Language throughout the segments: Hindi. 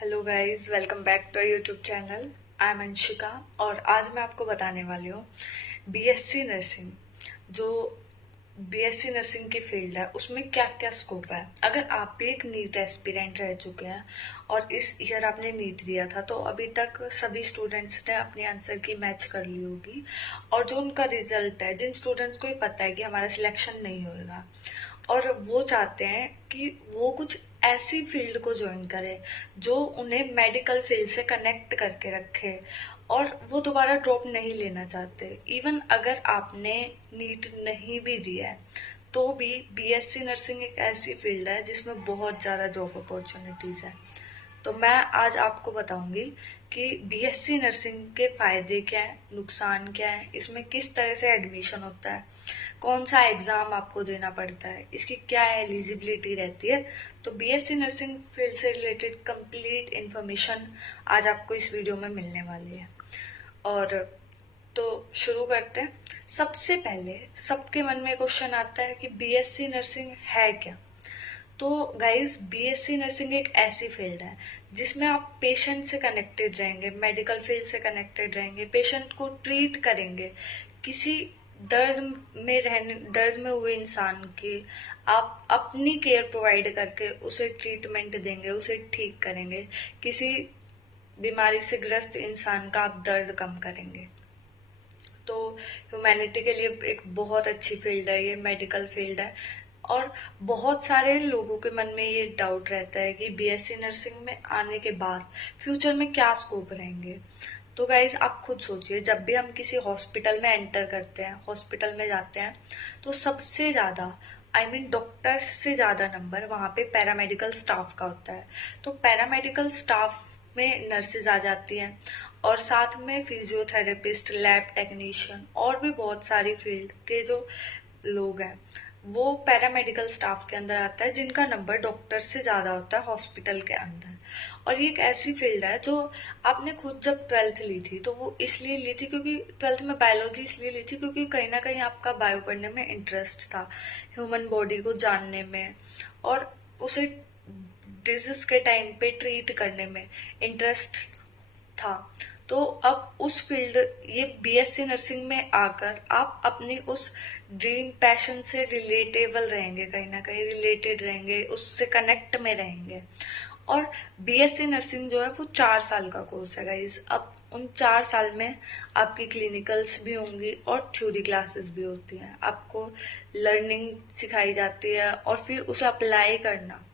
Hello guys, welcome back to YouTube channel. I am Anshika और आज मैं आपको बताने वाली हूँ बीएससी नर्सिंग। जो बीएससी नर्सिंग की फील्ड है उसमें क्या क्या स्कोप है। अगर आप भी एक नीट एस्पिरेंट रह चुके हैं और इस ईयर आपने नीट दिया था तो अभी तक सभी स्टूडेंट्स ने अपनी आंसर की मैच कर ली होगी। और जो उनका रिजल्ट है, जिन स्टूडेंट्स को ही पता है कि हमारा सिलेक्शन नहीं होगा और वो चाहते हैं कि वो कुछ ऐसी फील्ड को ज्वाइन करें जो उन्हें मेडिकल फील्ड से कनेक्ट करके रखे और वो दोबारा ड्रॉप नहीं लेना चाहते। इवन अगर आपने नीट नहीं भी दिया है तो भी बीएससी नर्सिंग एक ऐसी फील्ड है जिसमें बहुत ज़्यादा जॉब अपॉर्चुनिटीज़ है। तो मैं आज आपको बताऊंगी कि बीएससी नर्सिंग के फायदे क्या हैं, नुकसान क्या है, इसमें किस तरह से एडमिशन होता है, कौन सा एग्जाम आपको देना पड़ता है, इसकी क्या एलिजिबिलिटी रहती है। तो बीएससी नर्सिंग फील्ड से रिलेटेड कंप्लीट इन्फॉर्मेशन आज आपको इस वीडियो में मिलने वाली है। और तो शुरू करते हैं। सबसे पहले सबके मन में क्वेश्चन आता है कि बीएससी नर्सिंग है क्या। तो गाइस, बीएससी नर्सिंग एक ऐसी फील्ड है जिसमें आप पेशेंट से कनेक्टेड रहेंगे, मेडिकल फील्ड से कनेक्टेड रहेंगे, पेशेंट को ट्रीट करेंगे। किसी दर्द में हुए इंसान की आप अपनी केयर प्रोवाइड करके उसे ट्रीटमेंट देंगे, उसे ठीक करेंगे। किसी बीमारी से ग्रस्त इंसान का आप दर्द कम करेंगे। तो ह्यूमैनिटी के लिए एक बहुत अच्छी फील्ड है ये, मेडिकल फील्ड है। और बहुत सारे लोगों के मन में ये डाउट रहता है कि बीएससी नर्सिंग में आने के बाद फ्यूचर में क्या स्कोप रहेंगे। तो गाइज, आप खुद सोचिए, जब भी हम किसी हॉस्पिटल में एंटर करते हैं, हॉस्पिटल में जाते हैं, तो सबसे ज़्यादा डॉक्टर्स से ज़्यादा नंबर वहाँ पे पैरामेडिकल स्टाफ का होता है। तो पैरामेडिकल स्टाफ में नर्सेज आ जाती हैं और साथ में फिजियोथेरेपिस्ट, लैब टेक्नीशियन और भी बहुत सारी फील्ड के जो लोग हैं वो पैरामेडिकल स्टाफ के अंदर आता है, जिनका नंबर डॉक्टर से ज़्यादा होता है हॉस्पिटल के अंदर। और ये एक ऐसी फील्ड है जो आपने खुद जब 12th ली थी तो वो इसलिए ली थी क्योंकि 12th में बायोलॉजी इसलिए ली थी क्योंकि कहीं ना कहीं आपका बायो पढ़ने में इंटरेस्ट था, ह्यूमन बॉडी को जानने में और उसे डिजीज के टाइम पे ट्रीट करने में इंटरेस्ट था। तो अब उस फील्ड, ये बीएससी नर्सिंग में आकर आप अपनी उस ड्रीम पैशन से रिलेटेबल रहेंगे, कहीं ना कहीं रिलेटेड रहेंगे, उससे कनेक्ट में रहेंगे। और बीएससी नर्सिंग जो है वो 4 साल का कोर्स है गाइज। अब उन 4 साल में आपकी क्लिनिकल्स भी होंगी और थ्योरी क्लासेस भी होती हैं। आपको लर्निंग सिखाई जाती है और फिर उसे अप्लाई करना,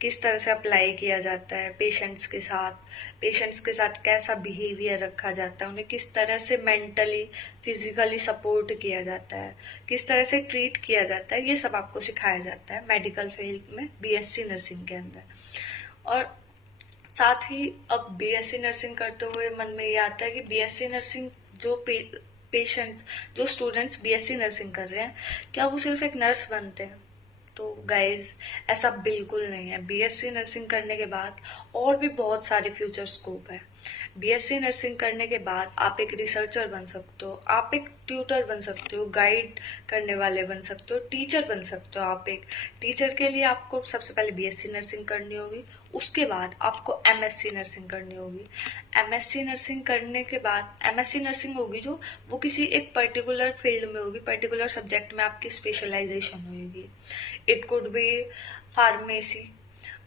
किस तरह से अप्लाई किया जाता है पेशेंट्स के साथ कैसा बिहेवियर रखा जाता है, उन्हें किस तरह से मेंटली फिजिकली सपोर्ट किया जाता है, किस तरह से ट्रीट किया जाता है, ये सब आपको सिखाया जाता है मेडिकल फील्ड में बीएससी नर्सिंग के अंदर। और साथ ही अब बीएससी नर्सिंग करते हुए मन में ये आता है कि बीएससी नर्सिंग जो पेशेंट्स, जो स्टूडेंट्स बीएससी नर्सिंग कर रहे हैं, क्या वो सिर्फ एक नर्स बनते हैं। तो गाइज, ऐसा बिल्कुल नहीं है। बीएससी नर्सिंग करने के बाद और भी बहुत सारे फ्यूचर स्कोप है। बीएससी नर्सिंग करने के बाद आप एक रिसर्चर बन सकते हो, आप एक ट्यूटर बन सकते हो, गाइड करने वाले बन सकते हो, टीचर बन सकते हो। आप एक टीचर के लिए आपको सबसे पहले बीएससी नर्सिंग करनी होगी, उसके बाद आपको एमएससी नर्सिंग करनी होगी। एमएससी नर्सिंग करने के बाद एमएससी नर्सिंग होगी जो वो किसी एक पर्टिकुलर फील्ड में होगी, पर्टिकुलर सब्जेक्ट में आपकी स्पेशलाइजेशन होगी। इट कुड बी फार्मेसी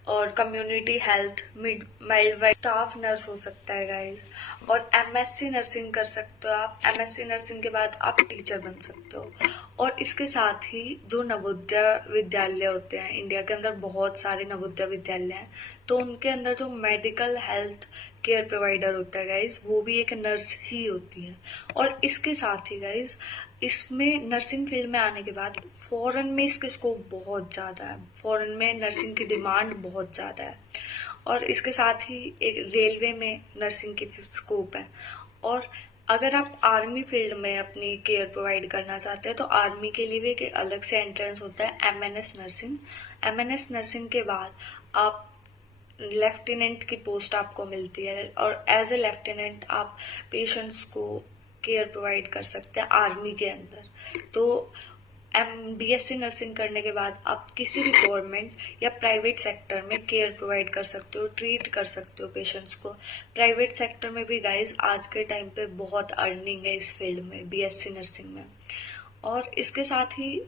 और community health, mild staff nurse हो सकता है गाइज। और एमएससी नर्सिंग कर सकते हो आप। एमएससी नर्सिंग के बाद आप टीचर बन सकते हो। और इसके साथ ही जो नवोदय विद्यालय होते हैं, इंडिया के अंदर बहुत सारे नवोदय विद्यालय हैं, तो उनके अंदर जो मेडिकल हेल्थ केयर प्रोवाइडर होता है गाइज, वो भी एक नर्स ही होती है। और इसके साथ ही गाइज, इसमें नर्सिंग फील्ड में आने के बाद फॉरेन में इसके स्कोप बहुत ज़्यादा है, फॉरेन में नर्सिंग की डिमांड बहुत ज़्यादा है। और इसके साथ ही एक रेलवे में नर्सिंग की स्कोप है। और अगर आप आर्मी फील्ड में अपनी केयर प्रोवाइड करना चाहते हैं तो आर्मी के लिए भी एक अलग से एंट्रेंस होता है, एमएनएस नर्सिंग। एमएनएस नर्सिंग के बाद आप लेफ्टिनेंट की पोस्ट आपको मिलती है और एज ए लेफ्टिनेंट आप पेशेंट्स को केयर प्रोवाइड कर सकते हैं आर्मी के अंदर। तो बीएससी नर्सिंग करने के बाद आप किसी भी गवर्नमेंट या प्राइवेट सेक्टर में केयर प्रोवाइड कर सकते हो, ट्रीट कर सकते हो पेशेंट्स को। प्राइवेट सेक्टर में भी गाइज आज के टाइम पे बहुत अर्निंग है इस फील्ड में, बीएससी नर्सिंग में। और इसके साथ ही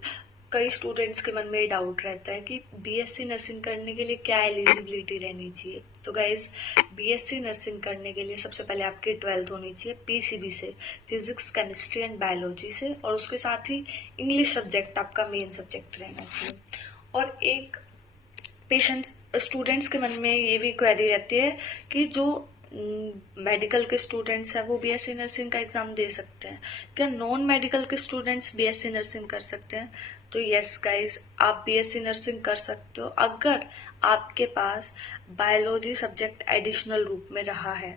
कई स्टूडेंट्स के मन में डाउट रहता है कि बीएससी नर्सिंग करने के लिए क्या एलिजिबिलिटी रहनी चाहिए। तो गाइज बीएससी नर्सिंग करने के लिए सबसे पहले आपकी 12th होनी चाहिए पीसीबी से, फिजिक्स केमिस्ट्री एंड बायोलॉजी से, और उसके साथ ही इंग्लिश सब्जेक्ट आपका मेन सब्जेक्ट रहना चाहिए। और एक स्टूडेंट्स के मन में ये भी क्वेरी रहती है कि जो मेडिकल के स्टूडेंट्स हैं वो बीएससी नर्सिंग का एग्जाम दे सकते हैं, क्या नॉन मेडिकल के स्टूडेंट्स बीएससी नर्सिंग कर सकते हैं? तो यस गाइस, आप बीएससी नर्सिंग कर सकते हो अगर आपके पास बायोलॉजी सब्जेक्ट एडिशनल रूप में रहा है।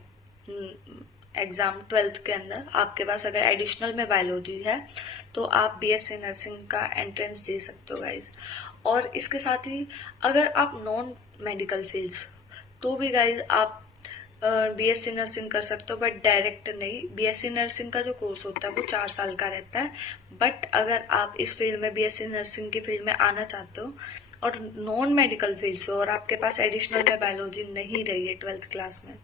एग्जाम 12th के अंदर आपके पास अगर एडिशनल में बायोलॉजी है तो आप बीएससी नर्सिंग का एंट्रेंस दे सकते हो गाइज। और इसके साथ ही अगर आप नॉन मेडिकल फील्ड्स तो भी गाइज आप बीएससी नर्सिंग कर सकते हो, बट डायरेक्ट नहीं। बीएससी नर्सिंग का जो कोर्स होता है वो 4 साल का रहता है, बट अगर आप इस फील्ड में बीएससी नर्सिंग की फील्ड में आना चाहते हो और नॉन मेडिकल फील्ड से और आपके पास एडिशनल में बायोलॉजी नहीं रही है 12th क्लास में,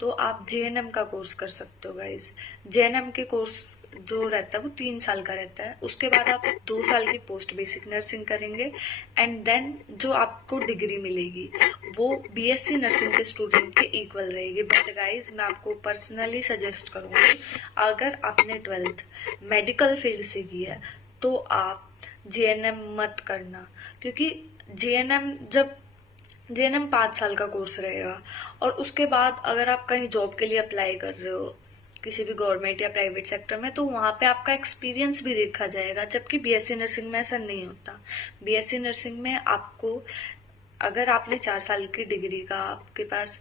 तो आप जेएनएम का कोर्स कर सकते हो गाइज। जेएनएम के कोर्स जो रहता है वो 3 साल का रहता है। उसके बाद आप 2 साल की पोस्ट बेसिक नर्सिंग करेंगे एंड देन जो आपको डिग्री मिलेगी वो बीएससी नर्सिंग के स्टूडेंट के इक्वल रहेगी। बट गाइज मैं आपको पर्सनली सजेस्ट करूंगी, अगर आपने 12th मेडिकल फील्ड से की है तो आप जेएनएम मत करना, क्योंकि जेएनएम 5 साल का कोर्स रहेगा और उसके बाद अगर आप कहीं जॉब के लिए अप्लाई कर रहे हो किसी भी गवर्नमेंट या प्राइवेट सेक्टर में तो वहाँ पे आपका एक्सपीरियंस भी देखा जाएगा, जबकि बीएससी नर्सिंग में ऐसा नहीं होता। बीएससी नर्सिंग में आपको अगर आपने 4 साल की डिग्री का आपके पास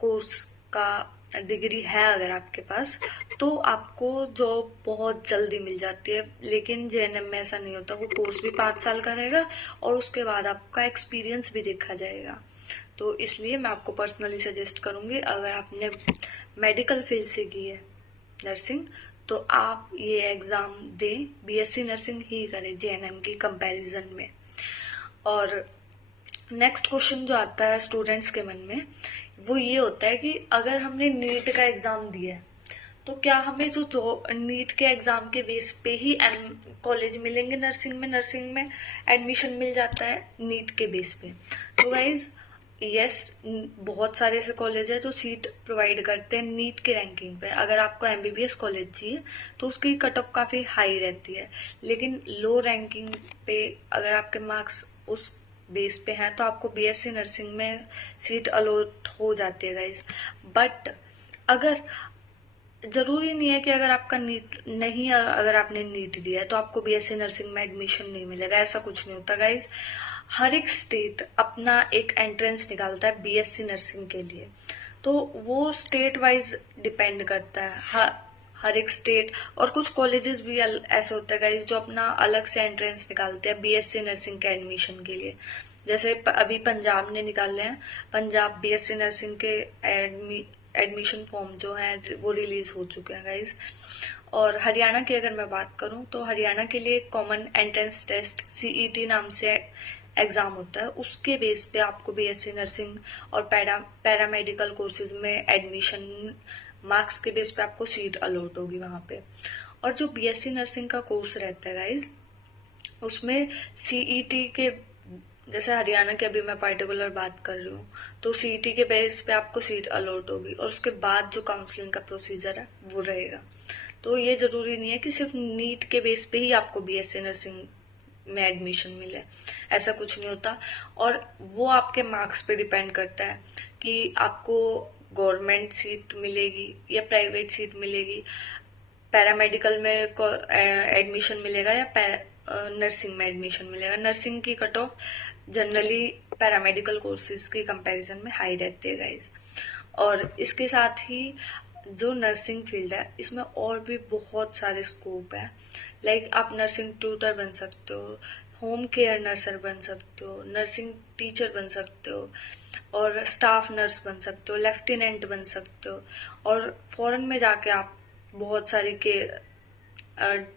कोर्स का डिग्री है अगर आपके पास, तो आपको जॉब बहुत जल्दी मिल जाती है। लेकिन जेएनएम में ऐसा नहीं होता, वो कोर्स भी 5 साल का रहेगा और उसके बाद आपका एक्सपीरियंस भी देखा जाएगा। तो इसलिए मैं आपको पर्सनली सजेस्ट करूंगी, अगर आपने मेडिकल फील्ड से की है नर्सिंग तो आप ये एग्ज़ाम दें, बीएससी नर्सिंग ही करें जेएनएम की कंपैरिजन में। और नेक्स्ट क्वेश्चन जो आता है स्टूडेंट्स के मन में वो ये होता है कि अगर हमने नीट का एग्जाम दिया है तो क्या हमें जो नीट के एग्जाम के बेस पे ही कॉलेज मिलेंगे नर्सिंग में एडमिशन मिल जाता है नीट के बेस पे? तो गाइज यस, बहुत सारे ऐसे कॉलेज है जो सीट प्रोवाइड करते हैं नीट के रैंकिंग पे। अगर आपको एमबीबीएस कॉलेज चाहिए तो उसकी कट ऑफ काफ़ी हाई रहती है, लेकिन लो रैंकिंग पे अगर आपके मार्क्स उस बेस पे हैं तो आपको बीएससी नर्सिंग में सीट अलॉट हो जाती है गाइज। बट अगर जरूरी नहीं है कि अगर आपका नीट नहीं, अगर आपने नीट दिया है तो आपको बीएससी नर्सिंग में एडमिशन नहीं मिलेगा, ऐसा कुछ नहीं होता गाइज। हर एक स्टेट अपना एक एंट्रेंस निकालता है बीएससी नर्सिंग के लिए, तो वो स्टेट वाइज डिपेंड करता है हर एक स्टेट। और कुछ कॉलेजेस भी ऐसे होते हैं गाइज जो अपना अलग से एंट्रेंस निकालते हैं बीएससी नर्सिंग के एडमिशन के लिए। जैसे अभी पंजाब ने निकाले हैं, पंजाब बीएससी नर्सिंग के एडमिशन फॉर्म जो है वो रिलीज हो चुके हैं गाइज। और हरियाणा की अगर मैं बात करूं तो हरियाणा के लिए कॉमन एंट्रेंस टेस्ट सीईटी नाम से एग्जाम होता है, उसके बेस पे आपको बीएससी नर्सिंग और पैरामेडिकल कोर्सेज में एडमिशन मार्क्स के बेस पे आपको सीट अलॉट होगी वहाँ पे। और जो बीएससी नर्सिंग का कोर्स रहता है गाइज उसमें सीईटी के, जैसे हरियाणा की अभी मैं पर्टिकुलर बात कर रही हूँ, तो सीईटी के बेस पे आपको सीट अलॉट होगी और उसके बाद जो काउंसलिंग का प्रोसीजर है वो रहेगा। तो ये जरूरी नहीं है कि सिर्फ नीट के बेस पे ही आपको बीएससी नर्सिंग में एडमिशन मिले, ऐसा कुछ नहीं होता। और वो आपके मार्क्स पे डिपेंड करता है कि आपको गवर्नमेंट सीट मिलेगी या प्राइवेट सीट मिलेगी, पैरामेडिकल में एडमिशन मिलेगा या नर्सिंग में एडमिशन मिलेगा। नर्सिंग की cut off generally paramedical courses के कंपैरिजन में हाई रहती है गाइज। और इसके साथ ही जो नर्सिंग फील्ड है इसमें और भी बहुत सारे स्कोप है। लाइक आप नर्सिंग ट्यूटर बन सकते हो, होम केयर नर्सर बन सकते हो, नर्सिंग टीचर बन सकते हो, और स्टाफ नर्स बन सकते हो, लेफ्टिनेंट बन सकते हो। और फॉरेन में जाके आप बहुत सारे के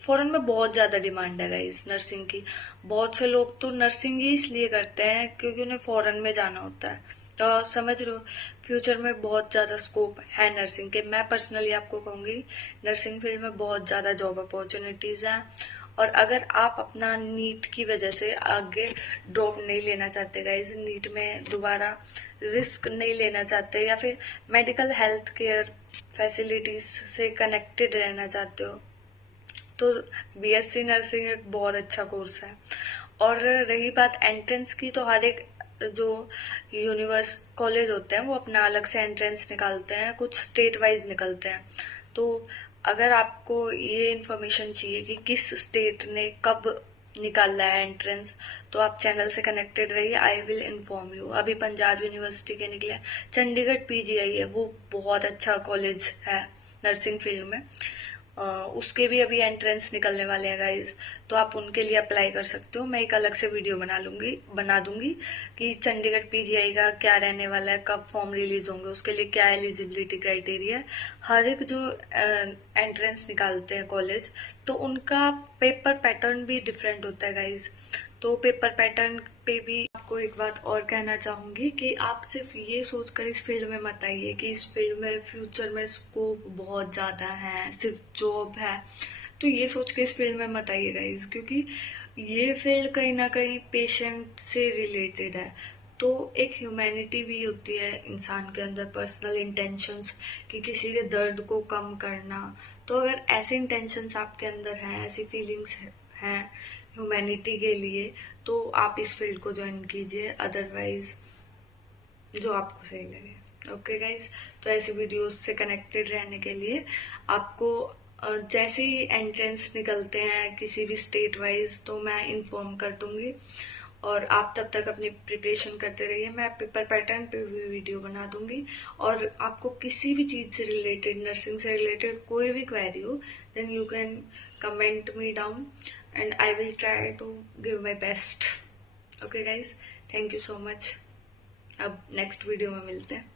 फॉरेन में बहुत ज़्यादा डिमांड है गाइस नर्सिंग की। बहुत से लोग तो नर्सिंग ही इसलिए करते हैं क्योंकि उन्हें फॉरेन में जाना होता है। तो समझ रहे हो, फ्यूचर में बहुत ज़्यादा स्कोप है नर्सिंग के। मैं पर्सनली आपको कहूँगी नर्सिंग फील्ड में बहुत ज़्यादा जॉब अपॉर्चुनिटीज़ हैं। और अगर आप अपना नीट की वजह से आगे ड्रॉप नहीं लेना चाहते गाइज, नीट में दोबारा रिस्क नहीं लेना चाहते, या फिर मेडिकल हेल्थ केयर फैसिलिटीज से कनेक्टेड रहना चाहते हो, तो बीएससी नर्सिंग एक बहुत अच्छा कोर्स है। और रही बात एंट्रेंस की, तो हर एक जो यूनिवर्स कॉलेज होते हैं वो अपना अलग से एंट्रेंस निकालते हैं, कुछ स्टेट वाइज निकलते हैं। तो अगर आपको ये इन्फॉर्मेशन चाहिए कि किस स्टेट ने कब निकाला है एंट्रेंस, तो आप चैनल से कनेक्टेड रहिए, आई विल इन्फॉर्म यू। अभी पंजाब यूनिवर्सिटी के निकले, चंडीगढ़ पीजीआई है, वो बहुत अच्छा कॉलेज है नर्सिंग फील्ड में। उसके भी अभी एंट्रेंस निकलने वाले हैं गाइज, तो आप उनके लिए अप्लाई कर सकते हो। मैं एक अलग से वीडियो बना दूंगी कि चंडीगढ़ पीजीआई का क्या रहने वाला है, कब फॉर्म रिलीज होंगे, उसके लिए क्या एलिजिबिलिटी क्राइटेरिया है। हर एक जो एंट्रेंस निकालते हैं कॉलेज, तो उनका पेपर पैटर्न भी डिफरेंट होता है गाइज। तो पेपर पैटर्न पे भी आपको एक बात और कहना चाहूंगी कि आप सिर्फ ये सोचकर इस फील्ड में मत आइए कि इस फील्ड में फ्यूचर में स्कोप बहुत ज़्यादा है, सिर्फ जॉब है, तो ये सोच के इस फील्ड में मत आइए गाइज, क्योंकि ये फील्ड कहीं ना कहीं पेशेंट से रिलेटेड है। तो एक ह्यूमैनिटी भी होती है इंसान के अंदर, पर्सनल इंटेंशंस कि किसी के दर्द को कम करना। तो अगर ऐसे इंटेंशंस आपके अंदर हैं, ऐसी फीलिंग्स हैं ह्यूमैनिटी के लिए, तो आप इस फील्ड को ज्वाइन कीजिए, अदरवाइज जो आपको सही लगे। ओके गाइज, तो ऐसे वीडियोस से कनेक्टेड रहने के लिए आपको जैसे ही एंट्रेंस निकलते हैं किसी भी स्टेट वाइज, तो मैं इन्फॉर्म कर दूंगी। और आप तब तक अपनी प्रिपरेशन करते रहिए, मैं पेपर पैटर्न पे भी वीडियो बना दूंगी। और आपको किसी भी चीज़ से रिलेटेड, नर्सिंग से रिलेटेड कोई भी क्वेरी हो, then you can comment me down and I will try to give my best. Okay guys, thank you so much. अब नेक्स्ट वीडियो में मिलते हैं।